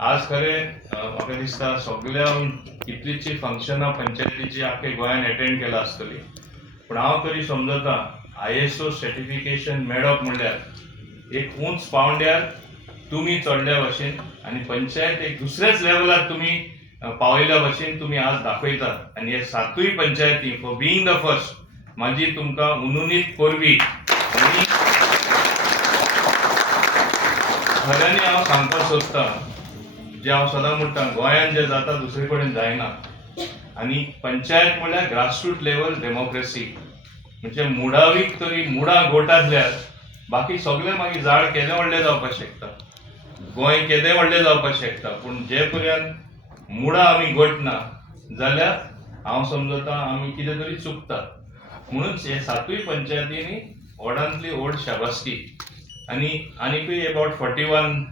आज खरें म्हाका दिसता सगळ्या कितलींची फंक्शनां पंचायतीची आख्या गोंयान अटेंड केला आसतली, पूण हांव तरी समजता ISO सर्टिफिकेशन मेळप म्हणल्यार एक उंच पावंड्यार तुमी चडल्या भाशेन आनी पंचायत एक दुसऱ्याच लेवलार तुमी पावयल्या भाशेन तुमी आज दाखयतात. आनी हे 7य पंचायती फॉर बिईंग द फर्स्ट म्हाजी तुमकां उनुनीत परबी. आनी खऱ्यांनी हांव सांगपाक सोदतां जे हांव सदां म्हणटा गोंयांत जे जाता दुसरे कडेन जायना. आनी पंचायत म्हणल्यार ग्रासरूट लेवल डेमोक्रेसी, म्हणजे मुडावीक तरी मुडां गोटातल्यार बाकी सगळे मागीर झाड केदें व्हडलें जावपाक शकता, गोंय केदें व्हडलें जावपाक शकता, पूण जे पर्यंत मुडां आमी गोठना जाल्यार हांव समजता आमी कितें तरी चुकतात. म्हणून हे 7य पंचायतींनी व्हडांतली व्हड शाबासकी. आनी आनीकूय about 41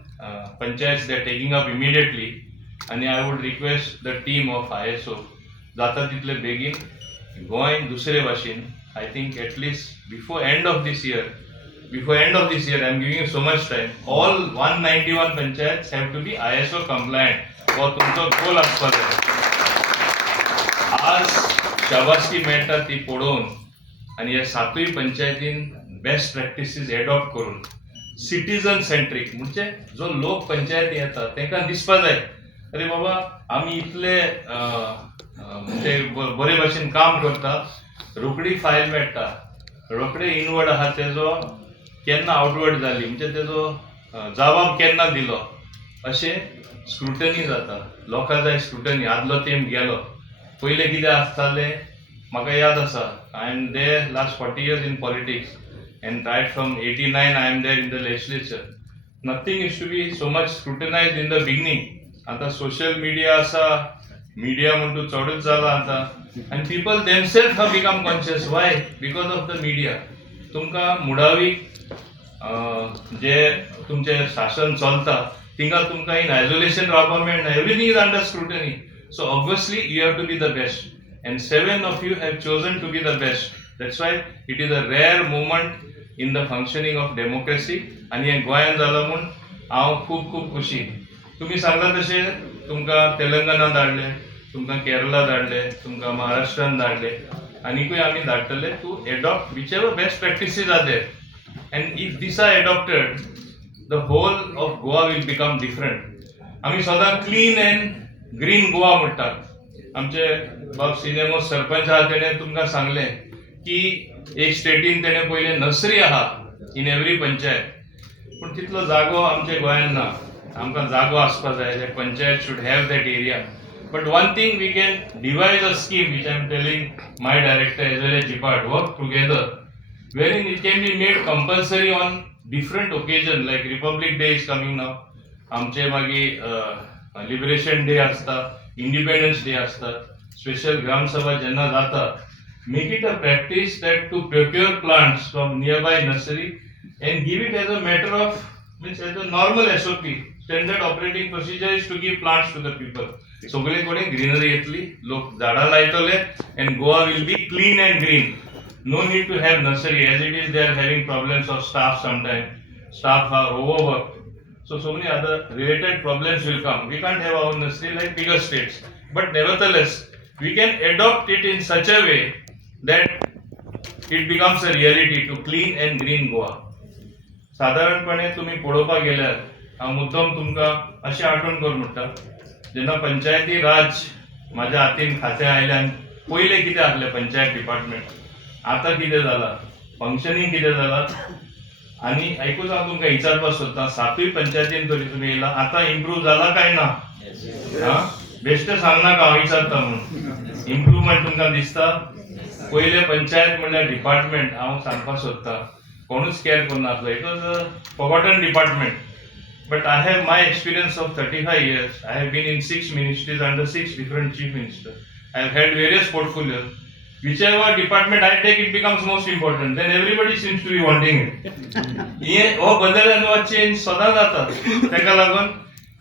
panchayats they are taking up immediately. आनी I would request the team of ISO जाता तितले बेगीन गोंय दुसरे भाशेन I think at least before end of this year I am giving you so much time, all 191 panchayats have to be ISO compliant for तुमचो गोल आसपाक जाय. आज शाबासकी मेळटा ती पळोवन आनी ह्या 7य पंचायतीन बेस्ट प्रॅक्टिसीस एडॉप्ट करून सिटीजन सेंट्रीक, म्हणजे जो लोक पंचायती येता तांकां दिसपा जाय अरे बाबा आमी इतले म्हणजे बरे भाशेन काम करता, रोखडी फायल मेळटा, रोखडे इनवर्ड आहा तेजो केन्ना आउटवर्ड जाली म्हणजे तेजो जबाब केन्ना दिलो अशें स्क्रुटनी जाता. लोकां जाय स्क्रुटनी. आदलो तेंप गेलो. पयलें कितें आसतालें म्हाका याद आसा, I am there last 40 years in politics and right from 89 I am there in the legislature. Nothing used to be so much scrutinized in the beginning. आता सोशल मिडिया आसा, मिडिया म्हणून चडूच जाला आता, and people themselves have become conscious. Why? Because of the media. तुमकां मुडावीक जे तुमचे शासन चलता थिंगा तुमकां इन आयसोलेशन रावपाक मेळना. Everything is under scrutiny. So obviously you have to be the best, and 7 of you have chosen to be the best. That's why it is a rare moment in the functioning of democracy. आणि हे गोंयांत जालां म्हूण हांव खूब खूब खुशी. तुम्ही सांगला तशें तुमकां तेलंगणा धाडले, तुमकां केरला धाडले, तुमकां महाराष्ट्रान धाडले, आनीकूय आमी धाडटले to adopt whichever best practices are there. And if these are adopted the whole of Goa will become different. आमी सदां क्लीन एंड ग्रीन गोवा म्हणटात. आमचे बाब सिनेमो सरपंच आहा तेणें तुमकां सांगलें की एक स्टेटीन तेणें पयलें नर्सरी आहा इन एवरी पंचायत, पूण तितलो जागो आमच्या गोंयांत ना. आमकां जागो आसपाक जाय. The panchayat should have that area. But one thing we can devise a scheme which I am telling my director as well as Jipart work together, wherein it can be made compulsory on different occasion like Republic Day is coming now. आमचे मागीर liberation day आसता, independence day आसता, special ग्राम सभा जेन्ना जाता, make it a practice that to procure plants from nearby nursery and give it as a matter of means as a normal SOP, standard operating procedure is to give plants to the people. सगळे कडेन greenery येतली, लोक झाडां लायतले and Goa will be clean and green. No need to have nursery. As it is, they are having problems of staff sometimes. Staff are overworked. So many other related problems will come. We can't have our nursery like bigger states. But nevertheless, we can adopt it in such a way that it becomes a reality to clean and green Goa. साधारणपणे तुम्ही पळोवपाक गेल्यार हांव मुद्दम तुमकां अशें आठवण कर म्हणटा, जेन्ना पंचायती राज म्हाज्या हातीन खातें आयल्यान पयलें कितें आसलें पंचायत डिपार्टमेंट, आतां कितें जालां, फंक्शनींग कितें जालां, आनी आयकूच हांव तुमकां विचारपाक सोदतां 7य पंचायतीन तरी तुमी येयला, आतां इम्प्रूव जाला काय ना? बेश्टे सांगनाका हांव विचारता म्हणून. इम्प्रूवमेंट तुमकां दिसता? पयले पंचायत म्हणल्यार डिपार्टमेंट हांव सांगपाक सोदतां कोणूच केअर करनासलो. It was a forgotten department. But I have my experience of 35 years. I have been in 6 ministries under 6 different chief ministers. I have had various portfolios. Whichever department I take, it becomes most important. Then everybody seems to be wanting it. हो बदल and what change सदां जाता. ताका लागून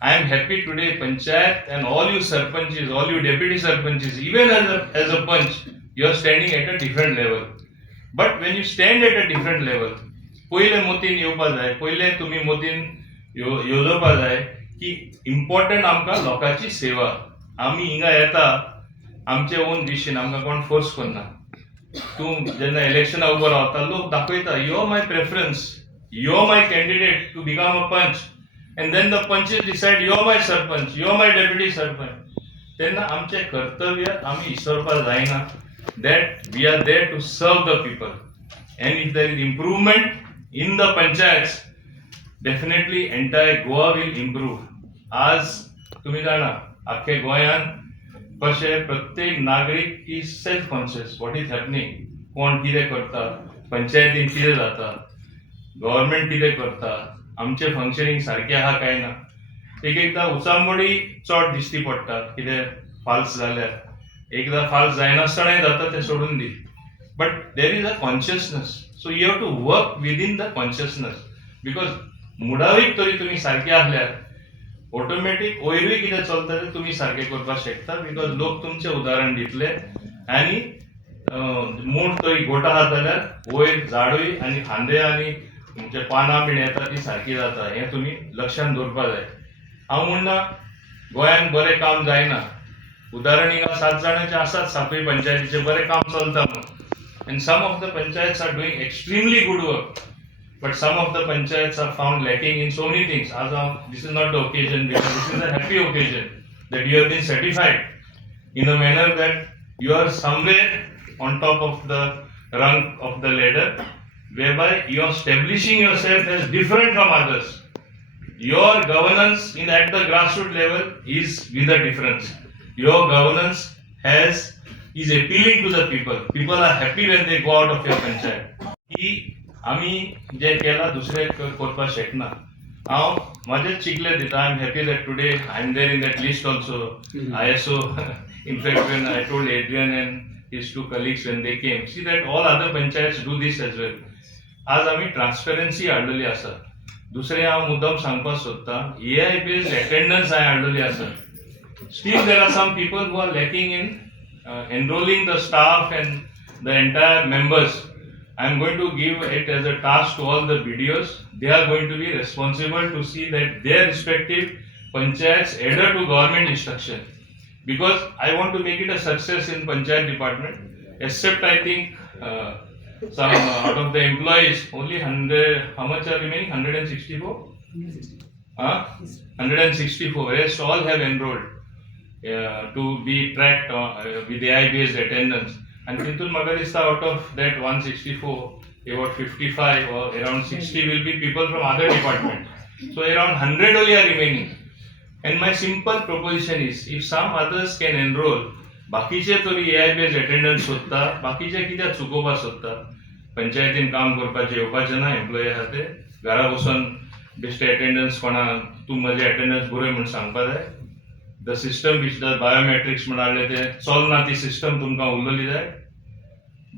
I am happy today, Panchayat and all you sarpanches, all you deputy sarpanches, even as a punch, you are standing at a different level. But when you stand at a different level, पहिले मोतीन येवपा जाय, पहिले तुम्ही मोतीन येवजोवपा जाय की important आमकां लोकांची सेवा. आमी हिंगा येता आमचे ओन विशीन, आमकां कोण फोर्स करना. तूं जेन्ना इलेक्शना उबो रावता लोक दाखयता you are my preference, you are my candidate to become a panch, and then the panches decide you are my sarpanch, you are my deputy sarpanch. तेन्ना आमचें कर्तव्य आमी विसरपाक जायना that we are there to serve the people, and if there is improvement in the panchayats, definitely entire Goa will improve. आज तुम्ही जाणा अख्खे गोंयान कशें प्रत्येक नागरीक is self conscious what is happening, कोण कितें करता, पंचायतीन कितें जाता, गव्हर्मेंट कितें करता, आमचें फंक्शनींग सारकें आहा काय ना. एकदां उचांबडी चड दिश्टी पडटा कितें फाल्स जाल्यार, एकदा फाल्स जायनासतनाय जाता ते सोडून दी. But there is a consciousness, so you have to work within the consciousness, because मुडावीक तरी तुमी सारके आसल्यार ऑटोमॅटीक वयरूय कितें चलता तें तुमी सारकें करपाक शकता, बिकॉज लोक तुमचें उदाहरण दितले. आनी मूड तरी गोट आहा जाल्यार वयर झाडूय आनी खांदे आनी तुमचे पानां बीन येता ती सारकी जाता, हें तुमी लक्षांत दवरपाक जाय. हांव म्हणना गोंयान बरें काम जायना, उदाहरण हिंगा 7 जाणांचे आसात सातूय पंचायतीचे बरें काम चलता म्हणून, and some of the panchayats are doing extremely good work, but some of the panchayats are found lacking in so many things. As this is not the occasion, because this is a happy occasion that you have been certified in a manner that you are somewhere on top of the rung of the ladder, whereby you are establishing yourself as different from others. Your governance at the grassroots level is with a difference. Your governance is appealing to the people. People are happy when they go out of your panchayat. की आमी जे केला दुसरे करपाक शकना. हांव म्हाजेच चिकले दिता. I am happy that today I am there in that list also. ISO, in fact, when I told Adrian and his 2 colleagues when they came, see that all other panchayats do this as well. आज आमी transparency हाडलेली आसा. दुसरें हांव मुद्दम सांगपाक सोदतां, AI based attendance हांवें हाडलेली आसा. Still there are some people who are lacking in enrolling the staff and the entire members. I am going to give it as a task to all the BDOs. They are going to be responsible to see that their respective panchayats adhere to government instruction. Because I want to make it a success in panchayat department. Except I think some out of the employees, only 100, how much are remaining? 164? 164. Rest all have enrolled. To be tracked with AI-based attendance, and तितून म्हाका दिसता out of that 164, about 55 or around 60 will be people from other departments. So around 100 only are remaining. And my simple proposition is, if some others can enroll, बाकीचे तरी AI-based attendance सोदता, बाकीचे कित्याक चुकोवपाक सोदता. पंचायतीन काम करपाचें येवपाचें ना, एम्प्लॉई आहा ते घरा बसून बेश्टे अटेंडन्स कोणा तूं म्हजें अटेंडन्स बरय म्हूण सांगपा जाय. The system which does biometrics म्हणाले ते चलना, ती सिस्टम तुमकां उरलेली जाय.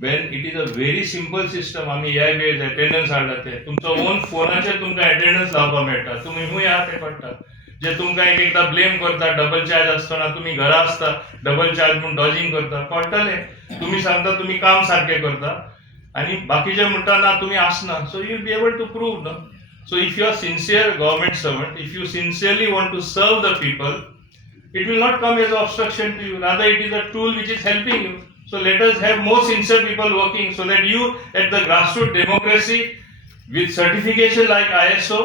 When it is a very simple system, आमी AI based attendance हाडला ते तुमचो ओन फोनाचेर तुमकां अटेंडन्स लावपाक मेळटा. तुमी खूंय आहा ते पडटा. जे तुमकां एकदां ब्लेम करता, डबल चार्ज आसतना तुमी घरा आसता, डबल चार्ज म्हणून डॉजिंग करता, कळटलें. तुमी सांगता तुमी काम सारकें करता आनी बाकीचे म्हणटा ना तुमी आसना. So you will be able to prove नो. So if you are sincere government servant, if you sincerely want to serve the people, it will not come as an obstruction to you. Rather, it is a tool which is helping you. So let us have more sincere people working, so that you at the grassroots democracy with certification like ISO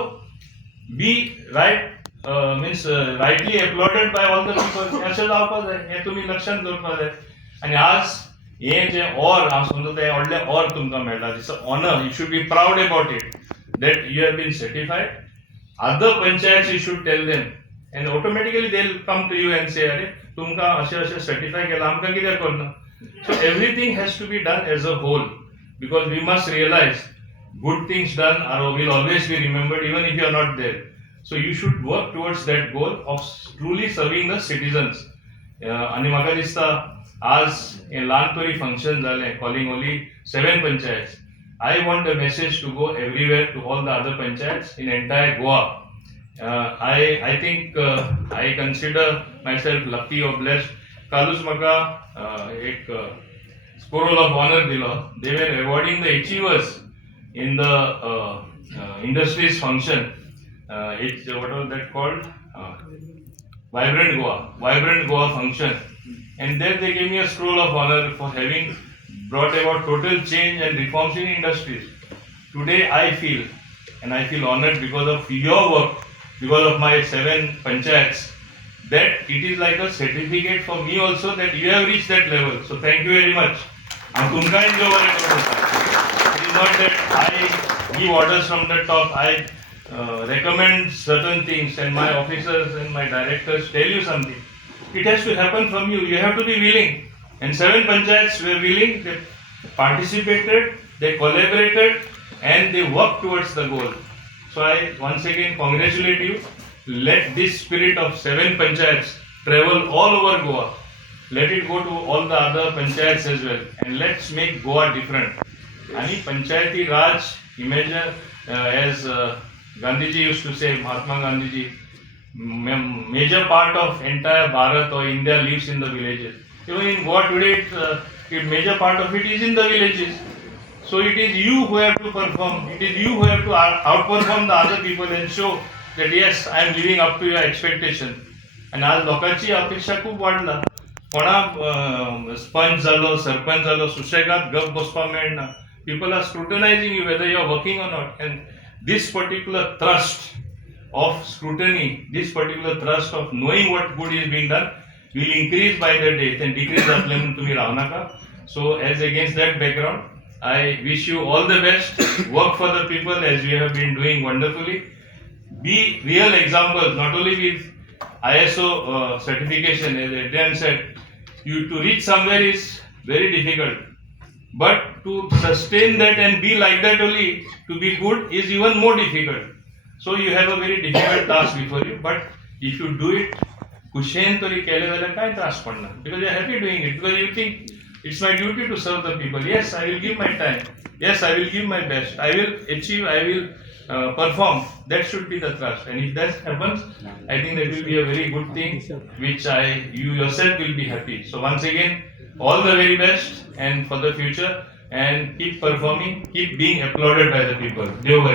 be rightly applauded by all the people. अशें जावपाक जाय, हें तुमी लक्षांत दवरपाक जाय. आनी आज हें जें ऑर हांव समजता तें व्हडलें ऑर तुमकां मेळटा, this honour, you should be proud about it that you have been certified. Other panchayats you should tell them. And automatically they'll come to you and say, "Are tumka ashe certify kela, amka kitya karna?" So everything has to be done as a whole, because we must realize good things done will always be remembered, even if you are not there. So you should work towards that goal of truly serving the citizens. आणि म्हाका दिसता आज हे ल्हानपणी function जालें, calling only 7 panchayats. I want the message to go everywhere to all the other panchayats in entire Goa. I think I consider myself lucky or blessed. कालूच म्हाका एक Scroll of Honor दिलो. They were awarding the achievers in the industries function. What was that called? Vibrant Goa function, and there they gave me a scroll of honor for having brought about total change and reforms in industries. Today I feel, and I feel honored because of your work, because of my 7 panchayats, that it is like a certificate for me also that you have reached that level. So thank you very much. And तुमकांय देव बरें करूं. It is not that I give orders from the top. I recommend certain things, and my officers and my directors tell you something. It has to happen from you. You have to be willing. And 7 panchayats were willing. They participated, they collaborated, and they worked towards the goal. So I once again congratulate you. Let this spirit of 7 panchayats travel all over Goa. Let it go to all the other panchayats as well. And let's make Goa different. आणि Panchayati Raj, imagine as Gandhiji used to say, Mahatma Gandhiji, major part of entire Bharat or India lives in the villages. Even in Goa today, major part of it is in the villages. So it is you who have to perform. It is you who have to outperform the other people and show that yes, I am living up to your expectation. आणि आज लोकांची अपेक्षा खूप वाढला. कोणा sponge झालो, सरपंच झालो, सुशेगात गप बसपा मेळना. People are scrutinizing you whether you are working or not. And this particular thrust of scrutiny, this particular thrust of knowing what good is being done will increase by the day and decrease आपल्या म्हणून तुम्ही राहू नका. So as against that background, I wish you all the best. Work for the people as you have been doing wonderfully. Be real examples, not only with ISO certification, as Adrian said, you to reach somewhere is very difficult. But to sustain that and be like that only, to be good, is even more difficult. So you have a very difficult task before you. But if you do it, कुशेन तरी केले जाल्यार काय त्रास पडना. Because you are happy doing it. Because you think it's my duty to serve the people. Yes, I will give my time. Yes, I will give my best. I will achieve. I will perform. That should be the thrust. And if that happens, I think that will be a very good thing, which you yourself will be happy. So once again, all the very best and for the future, and keep performing, keep being applauded by the people. Dev Bhai.